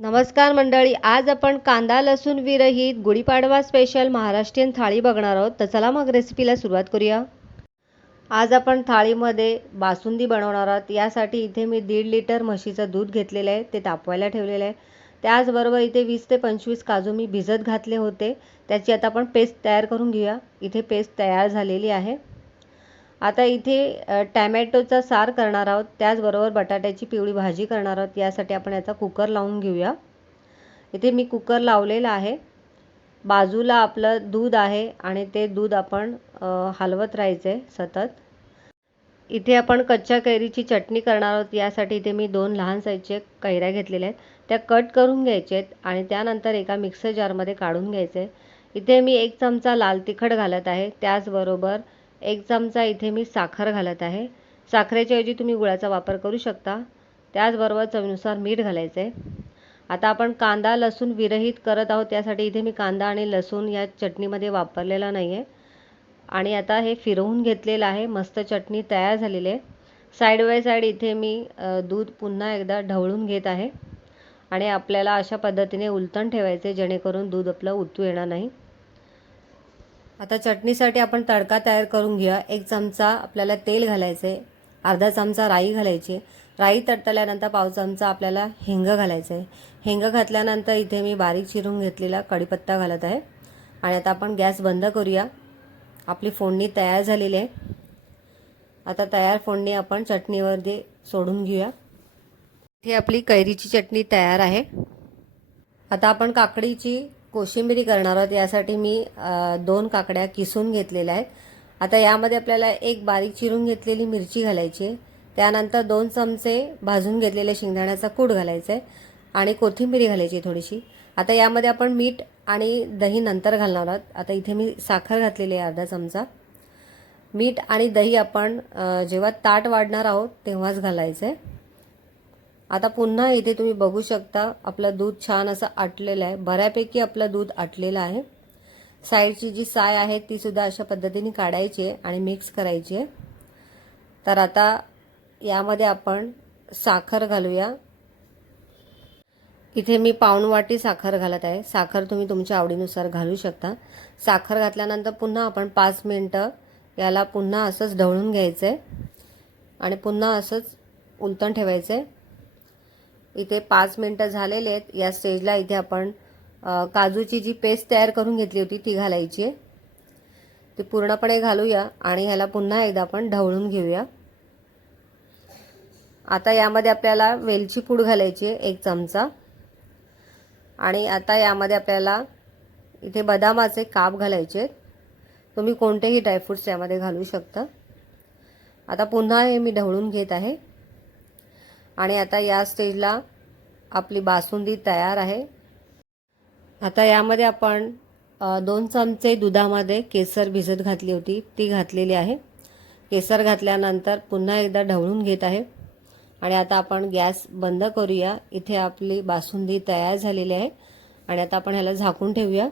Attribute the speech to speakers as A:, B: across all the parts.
A: नमस्कार मंडळी आज आपण कांदा लसूण विरहित गुढीपाडवा स्पेशल महाराष्ट्रीयन थाळी बघणार आहोत. तर चला मग रेसिपीला सुरुवात करूया. आज आपण थाळीमध्ये बासुंदी बनवणार आहोत. यासाठी इथे मी दीड लिटर म्हशीचं दूध घेतलेलं आहे. ते तापवायला ठेवलेलं आहे. त्याचबरोबर इथे वीस ते पंचवीस काजू मी भिजत घातले होते. त्याची आता आपण पेस्ट तयार करून घेऊया. इथे पेस्ट तयार झालेली आहे. आता इथे टॅमॅटोचा सार करणार आहोत. त्याचबरोबर बटाट्याची पिवळी भाजी करणार आहोत. यासाठी आपण याचा कुकर लावून घेऊया. इथे मी कुकर लावलेला आहे. बाजूला आपलं दूध आहे आणि ते दूध आपण हलवत राहायचं आहे सतत. इथे आपण कच्च्या कैरीची चटणी करणार आहोत. यासाठी इथे मी दोन लहान साईजचे कैऱ्या घेतलेल्या आहेत. त्या कट करून घ्यायच्या आहेत आणि त्यानंतर एका मिक्सर जारमध्ये काढून घ्यायचे आहे इथे मी एक चमचा लाल तिखट घालत आहे. त्याचबरोबर एक चमचा इथे मी साखर घालत आहे. साखरेच्या ऐवजी तुम्ही गुळाचा वापर करू शकता. त्याचबरोबर चवीनुसार मीठ घालायचं. आहे आता आपण कांदा लसूण विरहित करत आहोत. त्यासाठी इथे मी कांदा आणि लसूण या चटणीमध्ये वापरलेला नाही आहे आणि आता हे फिरवून घेतलेलं आहे. मस्त चटणी तयार झालेली आहे. साईड बाय साईड इथे मी दूध पुन्हा एकदा ढवळून घेत आहे. आणि आपल्याला अशा पद्धतीने उलटण ठेवायचे जेणेकरून दूध आपलं उतू येणार नाही. आता चटणीसाठी आपण तडका तयार करून घेऊया. एक चमचा आपल्याला तेल घालायचे अर्धा चमचा राई घालायची. राई तडतल्यानंतर पाव चमचा आपल्याला हिंग घालायचं आहे हिंग घातल्यानंतर इथे मी बारीक चिरून घेतलेला कढीपत्ता घालत आहे. आणि आता आपण गॅस बंद करूया. आपली फोडणी तयार झालेली आहे. आता तयार फोडणी आपण चटणीवरती सोडून घेऊया. इथे आपली कैरीची चटणी तयार आहे. आता आपण काकडीची कोशिंबिरी करणार आहोत यासाठी मी दोन काकड्या किसून घेतलेल्या आहेत. आता यामध्ये आपल्याला एक बारीक चिरून घेतलेली मिरची घालायची आहे. त्यानंतर दोन चमचे भाजून घेतलेले शेंगदाण्याचा कूट घालायचा आहे आणि कोथिंबिरी घालायची थोडीशी. आता यामध्ये आपण मीठ आणि दही नंतर घालणार आहोत. आता इथे मी साखर घातलेली आहे अर्धा चमचा. मीठ आणि दही आपण जेव्हा ताट वाढणार आहोत तेव्हाच घालायचं आहे. आता पुन्हा इथे तुम्ही बघू शकता आपलं दूध छान असं आटलेलं आहे. बऱ्यापैकी आपलं दूध आटलेलं आहे. साईडची जी साय आहे ती सुद्धा अशा पद्धतीने काढायची आहे आणि मिक्स करायची आहे. तर आता यामध्ये आपण साखर घालूया. इथे मी पाऊण वाटी साखर घालत आहे. साखर तुम्ही तुमच्या आवडीनुसार घालू शकता. साखर घातल्यानंतर पुन्हा आपण पाच मिनटं याला पुन्हा असंच ढवळून घ्यायचं आहे आणि पुन्हा असंच उलटण ठेवायचं आहे इथे पाच मिनटं झालेले आहेत. या स्टेजला इथे आपण काजूची जी पेस्ट तयार करून घेतली होती ती घालायची आहे. ती पूर्णपणे घालूया आणि ह्याला पुन्हा एकदा आपण ढवळून घेऊया. आता यामध्ये आपल्याला वेलची पूड घालायची आहे एक चमचा. आणि आता यामध्ये आपल्याला इथे बदामाचे काप घालायचे आहेत. तुम्ही कोणतेही ड्रायफ्रुट्स यामध्ये घालू शकता. आता पुन्हा हे मी ढवळून घेत आहे. आणि आता या स्टेजला आपली बासुंदी तयार आहे. आता यामध्ये आपण दोन चमचे दुधामध्ये केसर भिजत घातली होती. ती घातलेली आहे. केसर घातल्यानंतर पुन्हा एकदा ढवळून घेत आहे. आणि आता आपण गॅस बंद करूया. इथे आपली बासुंदी तयार झालेली आहे. आणि आता आपण ह्याला झाकून ठेवूया.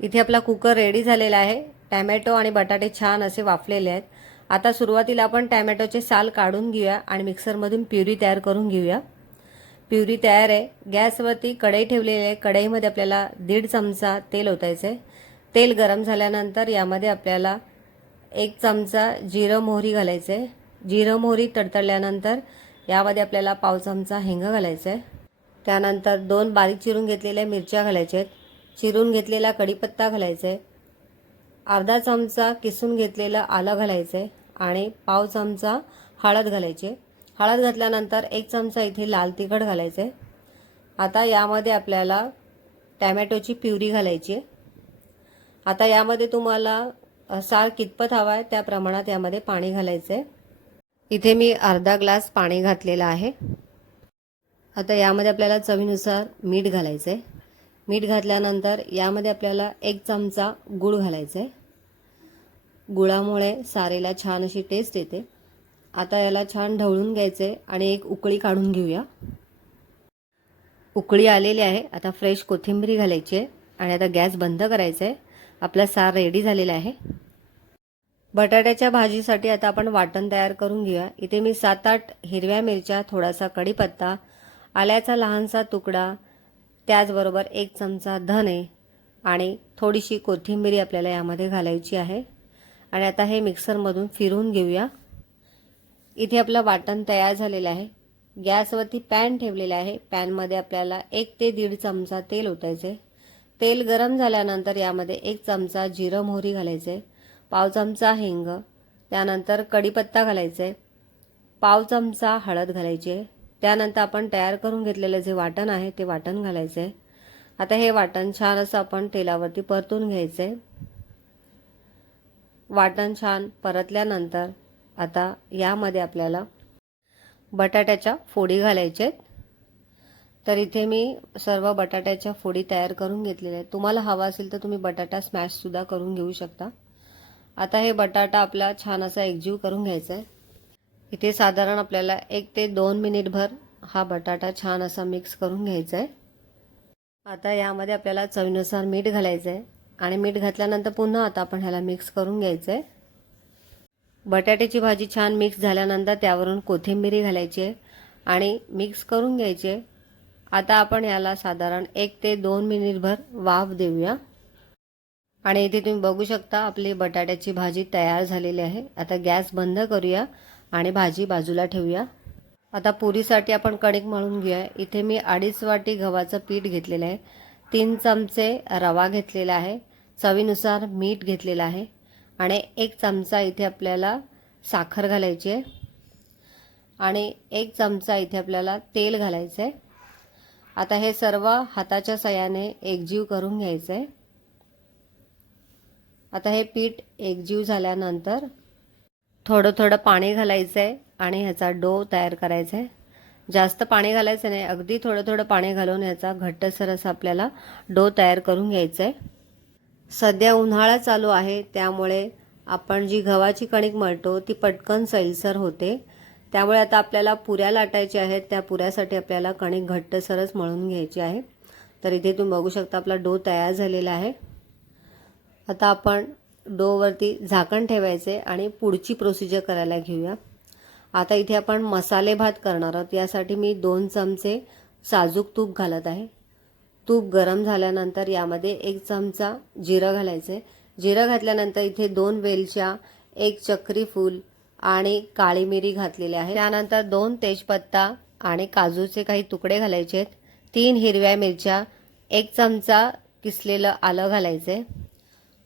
A: इथे आपला कुकर रेडी झालेला आहे. टॅमॅटो आणि बटाटे छान असे वाफलेले आहेत. आता सुरुवातीला आपण टॅमॅटोचे साल काढून घेऊया आणि मिक्सरमधून प्युरी तयार करून घेऊया. प्युरी तयार आहे. गॅसवरती कढई ठेवलेली आहे. कढईमध्ये आपल्याला दीड चमचा तेल ओतायचं आहे. तेल गरम झाल्यानंतर यामध्ये आपल्याला एक चमचा जिरं मोहरी घालायचं आहे. जिरं मोहरी तडतडल्यानंतर यामध्ये आपल्याला पाव चमचा हिंग घालायचं आहे. त्यानंतर दोन बारीक चिरून घेतलेल्या मिरच्या घालायच्या आहेत. चिरून घेतलेला कढीपत्ता घालायचा आहे. अर्धा चमचा किसून घेतलेलं आलं घालायचं आहे. आणि पाव चमचा हळद घालायची. हळद घातल्यानंतर एक चमचा इथे लाल तिखट घालायचं. आहे आता यामध्ये आपल्याला टॅमॅटोची प्युरी घालायची. आता यामध्ये तुम्हाला सार कितपत हवा आहे त्या प्रमाणात यामध्ये पाणी घालायचं. आहे इथे मी अर्धा ग्लास पाणी घातलेलं आहे. आता यामध्ये आपल्याला चवीनुसार मीठ घालायचं. आहे मीठ घातल्यानंतर यामध्ये आपल्याला एक चमचा गूळ घालायचा. आहे गुळामुळे सारेला छान अशी टेस्ट येते. आता याला छान ढवळून घ्यायचं आहे आणि एक उकळी काढून घेऊया. उकळी आलेली आहे. आता फ्रेश कोथिंबीरी घालायची आहे आणि आता गॅस बंद करायचा आहे आपला सार रेडी झालेला आहे. बटाट्याच्या भाजीसाठी आता आपण वाटण तयार करून घेऊया. इथे मी सात आठ हिरव्या मिरच्या थोडासा कढीपत्ता आल्याचा लहानसा तुकडा त्याचबरोबर एक चमचा धने आणि थोडीशी कोथिंबीर आपल्याला यामध्ये घालायची आहे. आणि आता हे मिक्सरमधून फिरून घेऊया. इथे आपलं वाटण तयार झालेलं आहे. गॅसवरती पॅन ठेवलेला आहे. पॅनमध्ये आपल्याला एक ते दीड चमचा तेल ओतायचे तेल गरम झाल्यानंतर यामध्ये एक चमचा जिरं मोहरी घालायचे पाव चमचा हिंग. त्यानंतर कढीपत्ता घालायचे पाव चमचा हळद घालायची आहे त्यानंतर आपण तयार करून घेतलेलं जे वाटण आहे ते वाटण घालायचं आहे आता हे वाटण छान असं आपण तेलावरती परतून घ्यायचं आहे वाटण छान परतल्यानंतर आता यामध्ये आपल्याला बटाट्याच्या फोडी घालायच्या आहेत. तर इथे मी सर्व बटाट्याच्या फोडी तयार करून घेतलेल्या आहेत. तुम्हाला हवा असेल तर तुम्ही बटाटा स्मॅशसुद्धा करून घेऊ शकता. आता हे बटाटा आपला छान असा एकजीव करून घ्यायचा आहे. इथे साधारण आपल्याला एक ते दोन मिनिटभर हा बटाटा छान असा मिक्स करून घ्यायचा आहे. आता यामध्ये आपल्याला चवीनुसार मीठ घालायचं आहे. आणि मीठ घातल्यानंतर पुन्हा आता आपण ह्याला मिक्स करून घ्यायचं आहे बटाट्याची भाजी छान मिक्स झाल्यानंतर त्यावरून कोथिंबिरी घालायची आहे आणि मिक्स करून घ्यायची आहे. आता आपण याला साधारण एक ते दोन मिनिटभर वाफ देऊया. आणि इथे तुम्ही बघू शकता आपली बटाट्याची भाजी तयार झालेली आहे. आता गॅस बंद करूया आणि भाजी बाजूला ठेवूया. आता पुरीसाठी आपण कणिक मळून घेऊया. इथे मी अडीच वाटी गव्हाचं पीठ घेतलेलं आहे. तीन चमचे रवा घेतलेला आहे चवीनुसार मीठ घेतलेलं आहे आणि एक चमचा इथे आपल्याला साखर घालायची आहे आणि एक चमचा इथे आपल्याला तेल घालायचं आहे आता हे सर्व हाताच्या सहाय्याने एकजीव करून घ्यायचं आहे आता हे पीठ एकजीव झाल्यानंतर थोडं थोडं पाणी घालायचं आहे आणि ह्याचा डो तयार करायचा आहे जास्त पाणी घालायचं नाही. अगदी थोडं थोडं पाणी घालून याचा घट्टसर असा आपल्याला डो तयार करून घ्यायचा आहे सध्या उन्हाळा चालू आहे त्यामुळे आपण जी गव्हाची कणिक मळतो ती पटकन सैलसर होते. त्यामुळे आता आपल्याला पुऱ्या लाटायच्या आहेत त्या पुऱ्यासाठी आपल्याला कणिक घट्टसरच मळून घ्यायची आहे. तर इथे तुम्ही बघू शकता आपला डो तयार झालेला आहे. आता आपण डोवरती झाकण ठेवायचे आणि पुढची प्रोसिजर करायला घेऊया. आता इथे आपण मसाले भात करणार आहोत. यासाठी मी दोन चमचे साजूक तूप घालत आहे. तूप गरम झाल्यानंतर यामध्ये एक चमचा जिरं घालायचे जिरं घातल्यानंतर इथे दोन वेलच्या एक चक्री फूल आणि काळी मिरी घातलेली आहे. त्यानंतर दोन तेजपत्ता आणि काजूचे काही तुकडे घालायचे आहेत. तीन हिरव्या मिरच्या एक चमचा किसलेलं आलं घालायचे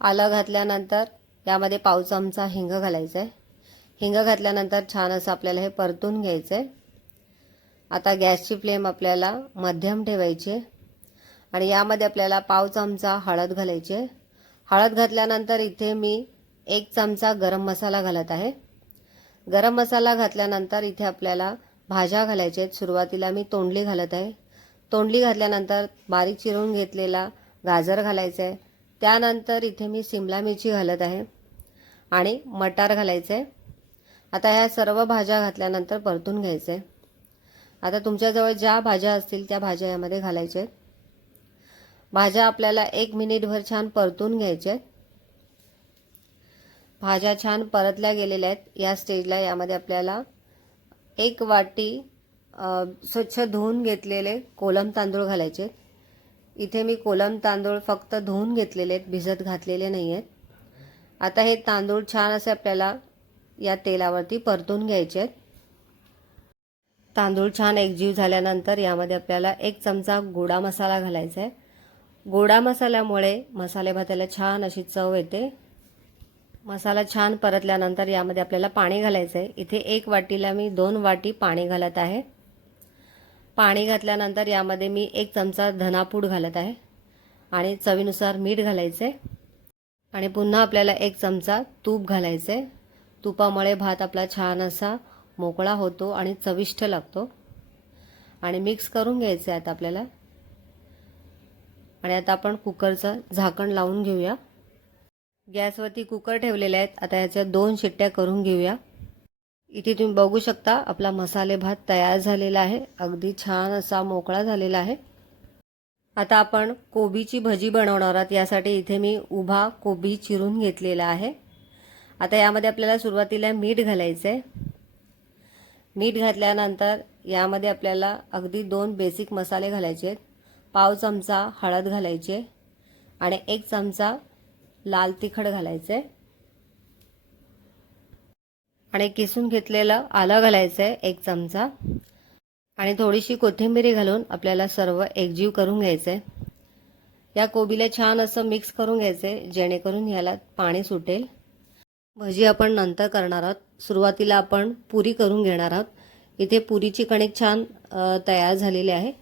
A: आलं घातल्यानंतर यामध्ये पाव चमचा हिंग घालायचं आहे हिंग घातल्यानंतर छान असं आपल्याला हे परतून घ्यायचं आहे आता गॅसची फ्लेम आपल्याला मध्यम ठेवायची आहे. आणि यामध्ये आपल्याला पाव चमचा हळद घालायची आहे. हळद घातल्यानंतर इथे मी एक चमचा गरम मसाला घालत आहे. गरम मसाला घातल्यानंतर इथे आपल्याला भाज्या घालायच्या आहेत. सुरुवातीला मी तोंडली घालत आहे. तोंडली घातल्यानंतर बारीक चिरून घेतलेला गाजर घालायचं आहे. त्यानंतर इथे मी सिमला मिरची घालत आहे. आणि मटार घालायचं आहे. आता ह्या सर्व भाज्या घातल्यानंतर परतून घ्यायचं. आता तुमच्याजवळ ज्या भाज्या असतील त्या भाज्या यामध्ये घालायच्या आहेत भाज्या आपल्याला एक मिनिटभर छान परतून घ्यायच्या आहेत भाज्या छान परतल्या गेलेल्या आहेत. या स्टेजला यामध्ये आपल्याला एक वाटी स्वच्छ धुवून घेतलेले कोलम तांदूळ घालायचे. इथे मी कोलम तांदूळ फक्त धुवून घेतलेले आहेत. भिजत घातलेले नाही आहेत आता हे तांदूळ छान असे आपल्याला या तेलावरती परतून घ्यायचे आहेत. तांदूळ छान एकजीव झाल्यानंतर यामध्ये आपल्याला एक चमचा गोडा मसाला घालायचा आहे. गोडा मसाल्यामुळे मसाले भाताला छान अशी चव येते. मसाला छान परतल्यानंतर यामध्ये आपल्याला पाणी घालायचं आहे. इथे एक वाटीला मी दोन वाटी पाणी घालत आहे. पाणी घातल्यानंतर यामध्ये मी एक चमचा धनापूड घालत आहे. आणि चवीनुसार मीठ घालायचं आहे. आणि पुन्हा आपल्याला एक चमचा तूप घालायचं आहे. तुपामुळे भात आपला छान असा मोकळा होतो आणि चविष्ट लागतो. आणि मिक्स करून घ्यायचं आहे आता आपल्याला. आणि आता आपण कुकरचं झाकण लावून घेऊया. गॅसवरती कुकर ठेवलेले आहेत. आता ह्याच्या दोन शिट्ट्या करून घेऊया. इथे तुम्ही बघू शकता आपला मसाले भात तयार झालेला आहे. अगदी छान असा मोकळा झालेला आहे. आता आपण कोबीची भजी बनवणार आहोत. यासाठी इथे मी उभा कोबी चिरून घेतलेला आहे. आता यामध्ये आपल्याला सुरुवातीला मीठ घालायचं आहे मीठ घातल्यानंतर यामध्ये आपल्याला अगदी दोन बेसिक मसाले घालायचे आहेत. पाव चमचा हळद घालायचे आणि एक चमचा लाल तिखट घालायचे आणि किसून घेतलेलं आलं घालायचं आहे एक चमचा. आणि थोडीशी कोथिंबीरी घालून आपल्याला सर्व एकजीव करून घ्यायचं आहे या कोबीला छान असं मिक्स करून घ्यायचं आहे जेणेकरून याला पाणी सुटेल. भजी आपण नंतर करणार आहोत. सुरुवातीला आपण पुरी करून घेणार आहोत. इथे पुरीची कणिक छान तयार झालेली आहे.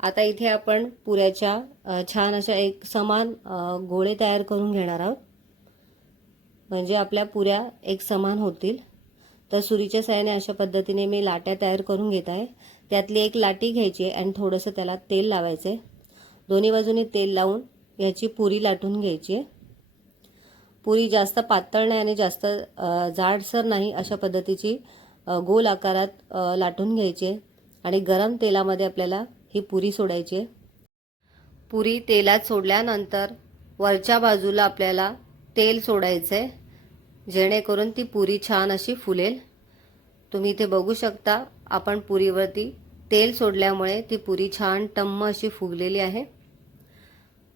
A: आता इथे आपण पुऱ्याच्या छान अशा एक समान गोळे तयार करून घेणार आहोत. म्हणजे आपल्या पुऱ्या एक समान होतील. तर सुरीच्या साह्याने अशा पद्धतीने मी लाट्या तयार करून घेत आहे. त्यातली एक लाटी घ्यायची आणि थोडंसं त्याला तेल लावायचं आहे दोन्ही बाजूने तेल लावून याची पुरी लाटून घ्यायची आहे. पुरी जास्त पातळ नाही आणि जास्त जाडसर नाही अशा पद्धतीची गोल आकारात लाटून घ्यायची आणि गरम तेलामध्ये आपल्याला ही पुरी सोडायची आहे. पुरी तेलात सोडल्यानंतर वरच्या बाजूला आपल्याला तेल सोडायचं आहे जेणेकरून ती पुरी छान अशी फुलेल. तुम्ही इथे बघू शकता आपण पुरीवरती तेल सोडल्यामुळे ती पुरी छान टम्म अशी फुगलेली आहे.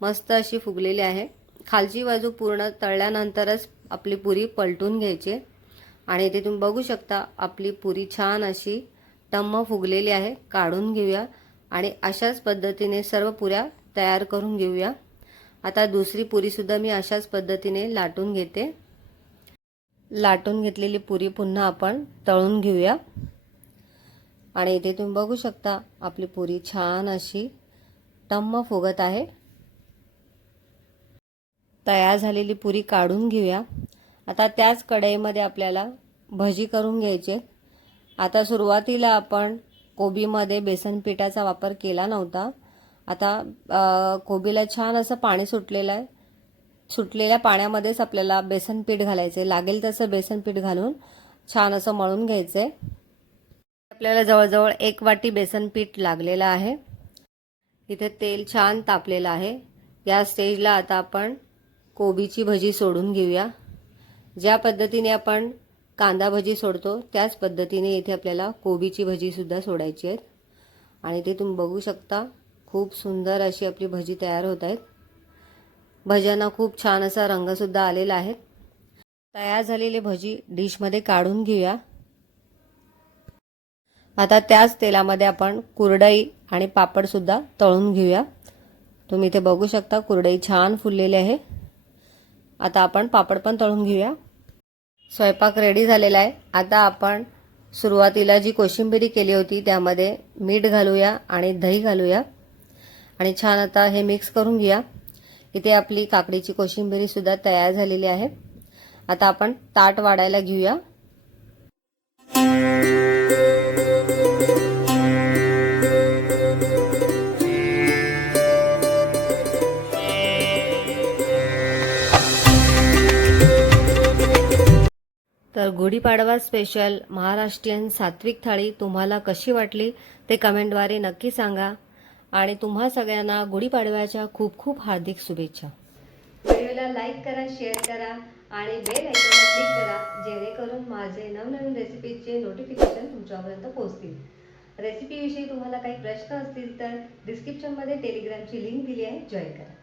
A: मस्त अशी फुगलेली आहे. खालची बाजू पूर्ण तळल्यानंतरच आपली पुरी पलटून घ्यायची आणि इथे तुम्ही बघू शकता आपली पुरी छान अशी टम्म फुगलेली आहे काढून घेऊया. आणि अशाच पद्धतीने सर्व पुऱ्या तयार करून घेऊया. आता दुसरी पुरीसुद्धा मी अशाच पद्धतीने लाटून घेते. लाटून घेतलेली पुरी पुन्हा आपण तळून घेऊया. आणि इथे तुम्ही बघू शकता आपली पुरी छान अशी टम्म फुगत आहे. तयार झालेली पुरी काढून घेऊया. आता त्याच कढईमध्ये आपल्याला भजी करून घ्यायचे. आता सुरुवातीला आपण कोबीमध्ये बेसन पिठाचा वापर केला नव्हता. आता कोबीला छान असं पाणी सुटलेलं आहे. सुटलेल्या पाण्यामध्येच आपल्याला बेसन पीठ घालायचं. आहे लागेल तसं बेसन पीठ घालून छान असं मळून घ्यायचं. आहे आपल्याला जवळजवळ एक वाटी बेसन पीठ लागलेलं आहे. इथे तेल छान तापलेलं आहे. या स्टेजला आता आपण कोबीची भजी सोडून घेऊया. ज्या पद्धतीने आपण कांदा भजी सोडतो त्याच पद्धतीने इथे आपल्याला कोबीची भजीसुद्धा सोडायची आहेत. आणि ते तुम्ही बघू शकता खूप सुंदर अशी आपली भजी तयार होत आहेत. भज्यांना खूप छान असा रंगसुद्धा आलेला आहे. तयार झालेली भजी डिशमध्ये काढून घेऊया. आता त्याच तेलामध्ये आपण कुरडई आणि पापडसुद्धा तळून घेऊया. तुम्ही इथे बघू शकता कुरडई छान फुललेली आहे. आता आपण पापड पण तळून घेऊया. स्वयंपाक रेडी झालेला आहे. आता आपण सुरुवातीला जी कोशिंबिरी केली होती त्यामध्ये मीठ घालूया आणि दही घालूया. आणि छान आता हे मिक्स करून घेऊया. इथे आपली काकडीची कोशिंबिरीसुद्धा तयार झालेली आहे. आता आपण ताट वाढायला घेऊया. तर गुढीपाडवा स्पेशल महाराष्ट्रीयन सात्विक थाळी तुम्हाला कशी वाटली ते कमेंटद्वारे नक्की सांगा. आणि तुम्हा सगळ्यांना गुढीपाडव्याच्या खूप खूप हार्दिक शुभेच्छा. व्हिडिओला लाईक करा शेअर करा आणि बेल आयकॉनला क्लिक करा जेणेकरून माझे नवनवीन रेसिपीचे नोटिफिकेशन तुमच्यापर्यंत पोहोचतील. रेसिपीविषयी तुम्हाला काही प्रश्न असतील तर डिस्क्रिप्शनमध्ये टेलिग्रामची लिंक दिली आहे. जॉईन करा.